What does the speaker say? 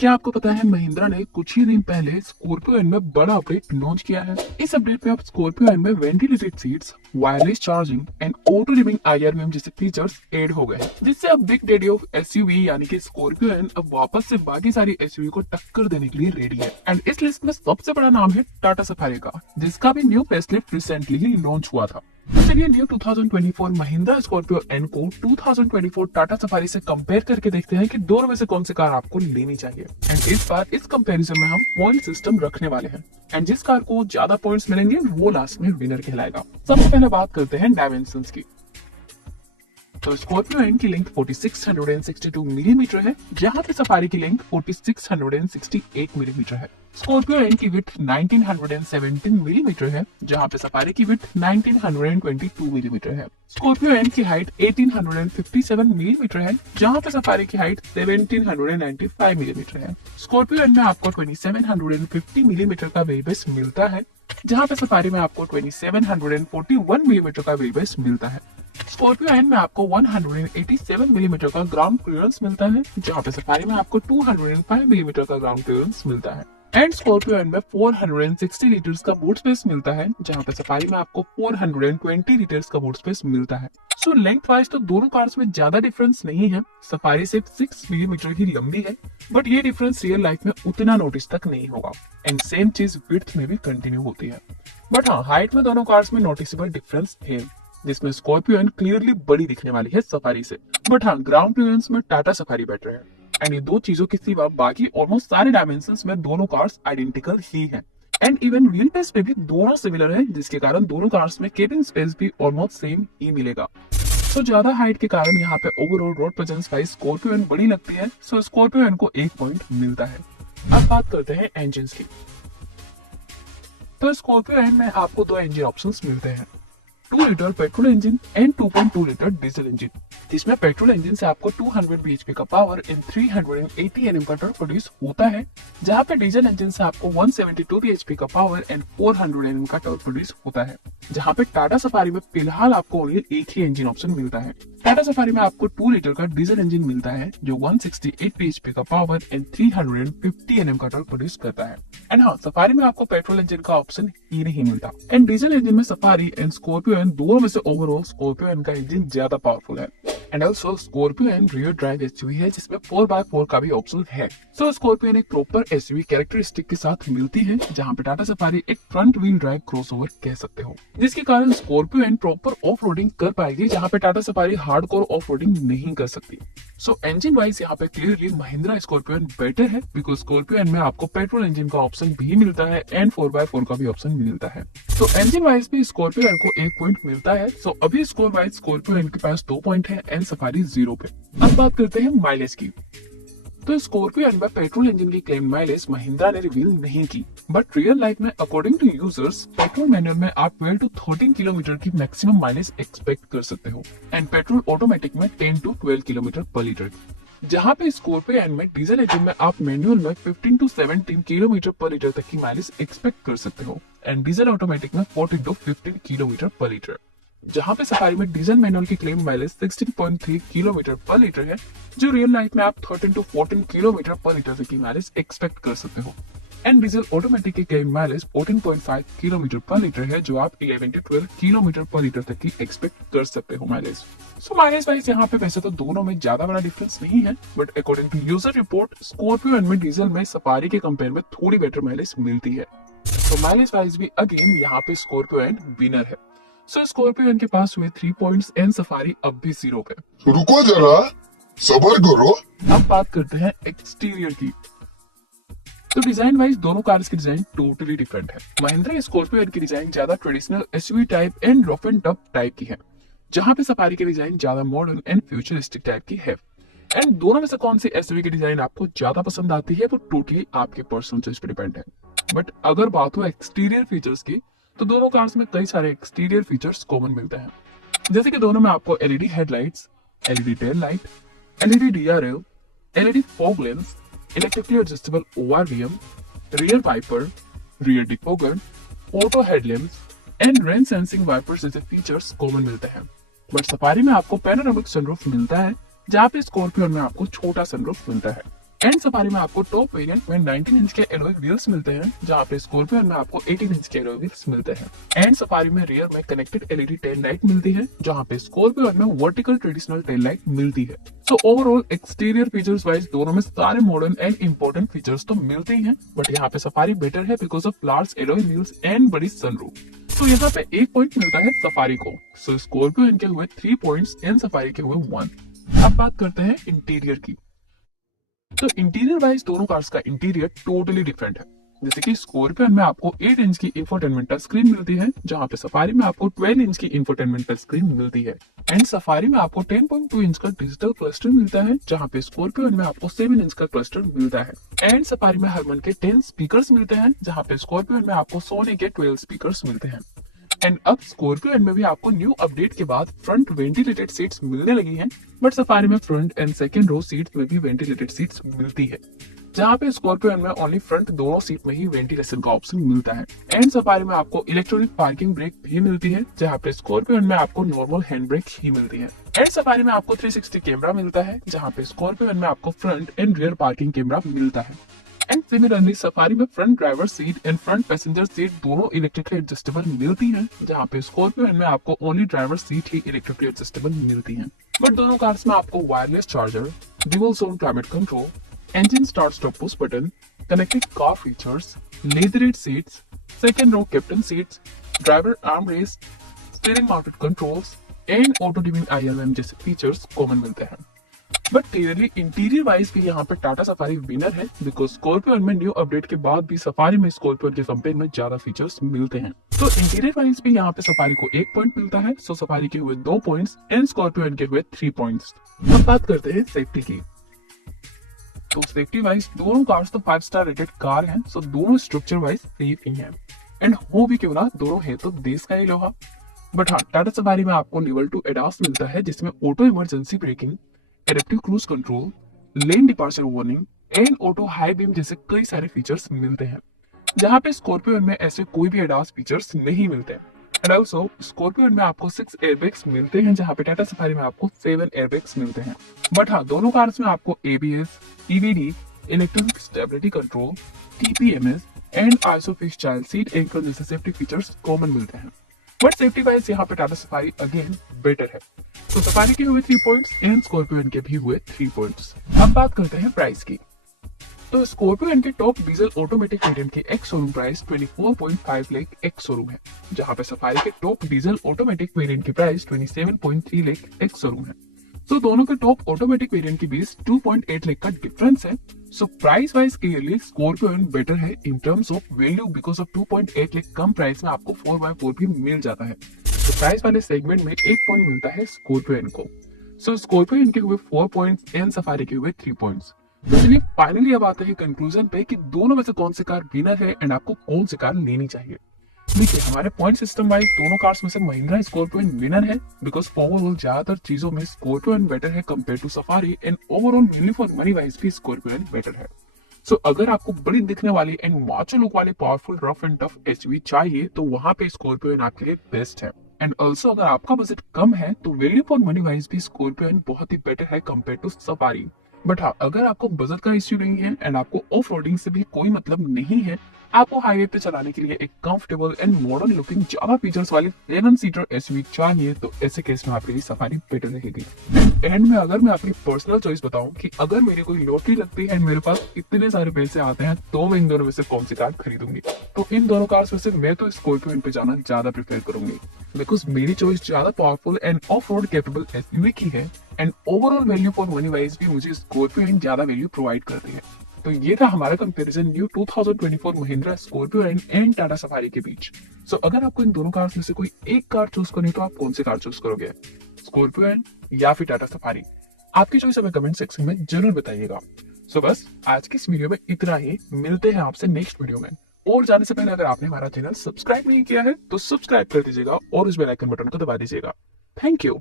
क्या आपको पता है महिंद्रा ने कुछ ही दिन पहले स्कॉर्पियो एन में बड़ा अपडेट लॉन्च किया है। इस अपडेट में अब स्कॉर्पियो एन में ventilated seats, wireless charging and auto dimming IRVM जैसे फीचर्स ऐड हो गए हैं, जिससे अब बिग डैडी ऑफ SUV यानी कि स्कॉर्पियो एन अब वापस से बाकी सारी SUV को टक्कर देने के लिए रेडी है। एंड इस लिस्ट में सबसे बड़ा नाम है टाटा सफारी का, जिसका भी न्यू फेसलिफ्ट रिसेंटली ही लॉन्च हुआ था। तो चलिए न्यू 2024 महिंद्रा स्कॉर्पियो एन को 2024 टाटा सफारी से कंपेयर करके देखते हैं कि दोनों में से कौन सी कार आपको लेनी चाहिए। एंड इस बार इस कंपैरिजन में हम पॉइंट सिस्टम रखने वाले हैं एंड जिस कार को ज्यादा पॉइंट्स मिलेंगे वो लास्ट में विनर कहलाएगा। सबसे पहले बात करते हैं डायमेंशंस की। तो स्कॉर्पियो एन की लेंथ 4662 मिलीमीटर है, जहां पे सफारी की लेंथ 4668 मिलीमीटर है। स्कॉर्पियो एन की विड्थ 1917 मिलीमीटर है, जहां पे सफारी की विड्थ 1922 मिलीमीटर है। स्कॉर्पियो एन की हाइट 1857 मिलीमीटर है, जहां पे सफारी की हाइट 1795 मिलीमीटर है। स्कॉर्पियो एन में आपको 2750 मिलीमीटर का व्हील बेस मिलता है, जहां पे सफारी में आपको 2741 मिलीमीटर का व्हील बेस मिलता है। स्कॉर्पियो एन में आपको 187 मिलीमीटर का ग्राउंड क्लियरेंस मिलता है, जहां पे सफारी में आपको 205 मिलीमीटर का ग्राउंड क्लियरेंस मिलता है। एंड स्कॉर्पियो एन में 460 लीटर्स का बूट स्पेस मिलता है, जहां पे सफारी में आपको 420 लीटर्स का बूट स्पेस मिलता है। सो लेंथ वाइज तो दोनों कार्स में ज्यादा डिफरेंस नहीं है, सफारी सिर्फ 6 मिलीमीटर ही लंबी है, बट ये डिफरेंस रियल लाइफ में उतना नोटिस तक नहीं होगा। एंड सेम चीज विड्थ में भी कंटिन्यू होती है, बट हाँ हाइट में दोनों कार्स में नोटिसेबल डिफरेंस है, जिसमें स्कॉर्पियो एन क्लियरली बड़ी दिखने वाली है सफारी से, बट हाँ ग्राउंड क्लियरेंस में टाटा सफारी बेटर है। एंड ये दो चीजों के सिवा बाकी ऑलमोस्ट सारे डायमेंशंस में दोनों कार्स आइडेंटिकल ही हैं। एंड इवन व्हील बेस पे भी दोनों सिमिलर है, जिसके कारण दोनों कार्स में केबिन स्पेस भी ऑलमोस्ट सेम ही मिलेगा। सो ज्यादा हाइट के कारण यहाँ पे overall road presence wise Scorpio N बड़ी लगती है, सो स्कॉर्पियो एन को 1 पॉइंट मिलता है। अब बात करते हैं इंजन की। तो स्कॉर्पियो एन में आपको 2 इंजन ऑप्शंस मिलते हैं, 2 litre petrol engine and 2.2 litre diesel engine, जिसमें पेट्रोल इंजन से आपको 200 bhp का पावर एंड 380 Nm का टॉर्क प्रोड्यूस होता है, जहां पे डीजल इंजन से आपको 172 bhp का पावर एंड 400 Nm का टॉर्क प्रोड्यूस होता है। जहां पे टाटा सफारी में फिलहाल आपको ओनली एक ही इंजन ऑप्शन मिलता है। टाटा सफारी में आपको 2 लीटर का डीजल इंजन मिलता है, जो 168 bhp का पावर एंड 350 Nm का टॉर्क प्रोड्यूस करता है। एंड हाँ सफारी में आपको पेट्रोल इंजन का ऑप्शन ही नहीं मिलता। एंड डीजल इंजन में सफारी एंड स्कॉर्पियो एन दोनों में से ओवरऑल स्कॉर्पियो एन का इंजन ज्यादा पावरफुल है। And also Scorpio N rear drive SUV है, जिसमें 4x4 का भी ऑप्शन है। सो स्कॉर्पियो एन एक प्रॉपर SUV कैरेक्टरिस्टिक के साथ मिलती है, जहां पे टाटा सफारी एक फ्रंट व्हील ड्राइव क्रॉसओवर कह सकते हो, जिसके कारण Scorpio N proper off roading कर पाएगी, जहां पे Tata Safari hardcore off roading नहीं कर सकती। सो इंजन वाइज यहाँ पे clearly Mahindra Scorpio N better है, बिकॉज स्कॉर्पियो एन में आपको पेट्रोल इंजन का ऑप्शन भी मिलता है एंड 4x4 का भी ऑप्शन मिलता है। तो इंजन वाइज भी स्कॉर्पियो एन को 1 पॉइंट मिलता है। सो अभी स्कोर वाइज स्कॉर्पियो एन के पास 2 पॉइंट है एंड सफारी 0 पे। अब बात करते हैं माइलेज की। तो स्कॉर्पियो एन में पेट्रोल इंजन की क्लेम माइलेज महिंद्रा ने रिवील नहीं की, बट रियल लाइफ में according to users petrol manual में आप 12 to 13 किलोमीटर की मैक्सिमम माइलेज एक्सपेक्ट कर सकते हो एंड पेट्रोल ऑटोमेटिक में 10 to 12 किलोमीटर पर लीटर, जहां पे स्कॉर्पियो एन में डीजल इंजन में आप मैनुअल में 15 to 17 किलोमीटर पर लीटर तक की माइलेज एक्सपेक्ट कर सकते हो एंड डीजल ऑटोमेटिक में 14 to 15 किलोमीटर पर लीटर, जहां पे सफारी में डीजल मैनुअल की क्लेम माइलेज 16.3 किलोमीटर पर लीटर है, जो रियल लाइफ में आप 13 to 14 किलोमीटर पर लीटर तक की माइलेज एक्सपेक्ट कर सकते हो। एंड डीजल ऑटोमेटिक की क्लेम माइलेज 14.5 किलोमीटर पर लीटर है, जो आप 11 to 12 किलोमीटर पर लीटर तक की एक्सपेक्ट कर सकते हो माइलेज। सो माइलेज वाइज यहाँ पे वैसे तो दोनों में ज्यादा बड़ा डिफरेंस नहीं है, but according to user report Scorpio N में डीजल में सफारी के कंपेयर में थोड़ी बेटर माइलेज मिलती है। तो माइलेज वाइज भी अगेन यहाँ पे स्कॉर्पियो एन विनर है। सो स्कॉर्पियो एन के पास हुए 3 पॉइंट्स एंड सफारी अब भी 0 पे। रुको जरा, सबर करो। अब बात करते हैं एक्सटीरियर की। तो डिजाइन वाइज दोनों कार्स की डिजाइन टोटली डिफरेंट है। महिंद्रा स्कॉर्पियो एन की डिजाइन ज्यादा traditional SUV type and rough and tough type की है, जहां पे सफारी की डिजाइन ज्यादा मॉडर्न एंड फ्यूचरिस्टिक टाइप की है। एंड दोनों में से कौन सी SUV की डिजाइन आपको ज्यादा पसंद आती है वो टोटली आपके पर्सनल चॉइस पे डिपेंड है। बट अगर बात हो एक्सटीरियर फीचर्स की, तो दोनों कार्स में कई सारे एक्सटीरियर फीचर्स कॉमन मिलते हैं, जैसे कि दोनों में आपको LED headlights, LED tail light, LED DRL, LED fog lamps, electrically adjustable ORVM, rear wiper, rear defogger, auto headlamps and rain sensing wipers जैसे फीचर्स कॉमन मिलते हैं। बट सफारी में आपको पैनोरामिक सनरूफ मिलता है, जहाँ पे स्कॉर्पियो में आपको छोटा सनरूफ मिलता है। एंड सफारी में आपको टॉप वेरिएंट में 19 इंच के एलॉय व्हील्स मिलते हैं, जहाँ पे स्कॉर्पियो में आपको 18 इंच के एलॉय व्हील्स मिलते हैं। एंड सफारी में रियर में कनेक्टेड एलईडी टेल लाइट मिलती है, जहाँ पे स्कॉर्पियो में वर्टिकल ट्रेडिशनल टेल लाइट मिलती है। So overall exterior features wise दोनों में सारे मॉडर्न एंड इंपॉर्टेंट फीचर्स तो मिलते ही हैं, बट यहाँ पे सफारी बेटर है because of large alloy wheels and बड़ी सनरूफ। तो यहाँ पे 1 पॉइंट मिलता है सफारी को। सो स्कॉर्पियो इनके हुए 3 पॉइंट्स एंड सफारी के हुए 1। अब बात करते हैं इंटीरियर की। तो इंटीरियर वाइज दोनों कार्स का इंटीरियर टोटली डिफरेंट है। जैसे कि स्कॉर्पियो में आपको 8 इंच की इंफोटेनमेंट टच स्क्रीन मिलती है, जहां पे सफारी में आपको 12 इंच की इंफोटेनमेंट टच स्क्रीन मिलती है। एंड सफारी में आपको 10.2 इंच का डिजिटल क्लस्टर मिलता है, जहां पे स्कॉर्पियो में आपको 7 इंच का क्लस्टर मिलता है। एंड सफारी में हरमन के 10 स्पीकर्स मिलते हैं, जहां पे स्कॉर्पियो में आपको सोनी के 12 स्पीकर्स मिलते हैं। एंड अब स्कॉर्पियो में भी आपको न्यू अपडेट के बाद फ्रंट वेंटिलेटेड सीट्स मिलने लगी हैं, बट सफारी में front and second row seats में भी वेंटिलेटेड सीट्स मिलती है, जहाँ पे स्कॉर्पियो में ओनली फ्रंट दोनों सीट में ही वेंटिलेशन का ऑप्शन मिलता है। एंड सफारी में आपको इलेक्ट्रॉनिक पार्किंग ब्रेक भी मिलती है, जहाँ पे स्कॉर्पियो में आपको नॉर्मल हैंड ब्रेक ही मिलती है। एंड सफारी में आपको 360 कैमरा मिलता है, जहाँ पे स्कॉर्पियो में आपको front end rear parking camera मिलता है। एंड सिमिलरली सफारी में front driver seat and front passenger seat दोनों इलेक्ट्रिकली एडजस्टेबल मिलती हैं, जहाँ पे स्कॉर्पियो में आपको ओनली ड्राइवर सीट ही इलेक्ट्रिकली एडजस्टेबल मिलती हैं। बट दोनों कार्स में आपको wireless charger, dual zone climate control, engine start stop push button, connected car features, leatherette seats, second row captain seats, driver armrest, steering mounted controls and auto dimming ILM जैसे features common मिलते हैं। But clearly interior wise भी यहाँ पे Tata safari winner है, because Scorpio में new update के बाद भी सफारी में स्कॉर्पियो के कंपेयर में ज्यादा फीचर्स मिलते हैं। तो इंटीरियर वाइज भी यहाँ पे सफारी को 1 पॉइंट मिलता है, सो सफारी के हुए 2 पॉइंट्स एंड स्कॉर्पियो के हुए 3 पॉइंट्स। अब बात करते हैं सेफ्टी की। तो सेफ्टी वाइज दोनों कार्स तो 5 स्टार रेटेड कार हैं, सो दोनों स्ट्रक्चर वाइज सेफ ही हैं। एंड हो भी क्यों ना, दोनों है तो देश का ही लोहा। बट हाँ, टाटा सफारी में आपको लेवल 2 एडास मिलता है, जिसमें auto emergency breaking, adaptive cruise control, lane departure warning and auto high beam जैसे कई सारे फीचर्स मिलते हैं, जहाँ पे स्कॉर्पियो में ऐसे कोई भी एडास फीचर्स नहीं मिलते। एंड ऑल्सो स्कॉर्पियो में आपको 6 एयरबैग्स मिलते हैं, जहाँ पे टाटा सफारी में आपको 7 एयरबैग्स मिलते हैं। बट हाँ, दोनों कार्स में आपको ABS, EBD, electronic stability control, TPMS and isofix child seat anchor जैसे सेफ्टी फीचर्स कॉमन मिलते हैं। बट सेफ्टी वाइज यहाँ पे टाटा सफारी अगेन बेटर है। तो सफारी के हुए 3 पॉइंट्स एंड स्कॉर्पियो के भी हुए 3 पॉइंट्स। अब बात करते हैं प्राइस की। तो स्कॉर्पियो के टॉप डीजल ऑटोमेटिक वेरिएंट की ex showroom price 24.5 lakh ex showroom है, जहां पे सफारी के टॉप डीजल ऑटोमेटिक वेरिएंट की प्राइस 27.3 लाख एक्स शोरूम है। तो दोनों के टॉप ऑटोमेटिक वेरिएंट के बीच 2.8 लाख का डिफरेंस है। So price wise clearly Scorpio better है in terms of value, because of 2.8 lakh कम प्राइस में आपको 4x4 भी मिल जाता है। तो प्राइस वाले सेगमेंट में 1 पॉइंट मिलता है स्कॉर्पियो को। सो स्कॉर्पियो इनके हुए 4 पॉइंट्स एंड सफारी के हुए 3 पॉइंट्स। तो चलिए फाइनली अब आते हैं कंक्लूजन पे कि दोनों में से कौन सी कार विनर है एंड आपको कौन सी कार लेनी चाहिए। देखिए, हमारे पॉइंट सिस्टम वाइज दोनों कार्स में से महिंद्रा स्कॉर्पियो विनर है, बिकॉज ओवरऑल ज्यादातर चीजों में स्कॉर्पियो बेटर है compare to Safari, and overall value for money wise भी स्कॉर्पियो बेटर है। सो अगर आपको बड़ी दिखने वाली एंड माचो लुक वाली powerful rough and tough SUV चाहिए, तो वहां पे स्कॉर्पियो आपके लिए बेस्ट है। एंड ऑल्सो अगर आपका बजट कम है, तो वैल्यू फॉर मनी वाइज भी स्कॉर्पियो बहुत ही बेटर है कंपेयर टू सफारी। बट हाँ, अगर आपको बजट का इश्यू नहीं है एंड आपको ऑफ रोडिंग से भी कोई मतलब नहीं है, आपको हाईवे पे चलाने के लिए एक कंफर्टेबल एंड मॉडर्न लुकिंग ज्यादा फीचर्स वाली 7 सीटर एसयूवी चाहिए, तो ऐसे केस में आपके लिए सफारी बेटर रहेगी। एंड में अगर मैं अपनी पर्सनल चॉइस बताऊं कि अगर मेरी कोई लॉटरी लगती है एंड मेरे पास इतने सारे पैसे आते हैं, तो मैं इन दोनों में से कौन सी कार खरीदूंगी, तो इन दोनों कार्स में से मैं तो स्कॉर्पियो पे जाना ज्यादा प्रेफर करूंगी, बिकॉज मेरी चॉइस ज्यादा powerful end of road capable SUV की है, and overall value for money wise भी मुझे स्कॉर्पियो ज्यादा वैल्यू प्रोवाइड करती है। तो ये था हमारा comparison new 2024 Mahindra Scorpio and Tata safari के बीच। सो अगर आपको इन दोनों कार्स में से कोई एक कार चूज करनी, तो आप कौन सी कार चूज करोगे, स्कॉर्पियो या फिर टाटा सफारी? आपकी चॉइस हमें कमेंट सेक्शन में जरूर बताइएगा। सो बस आज की इस वीडियो में इतना ही, मिलते हैं आपसे नेक्स्ट वीडियो में। और जाने से पहले अगर आपने हमारा चैनल सब्सक्राइब नहीं किया है, तो सब्सक्राइब कर दीजिएगा और उस बेल आइकन बटन को दबा दीजिएगा। Thank you.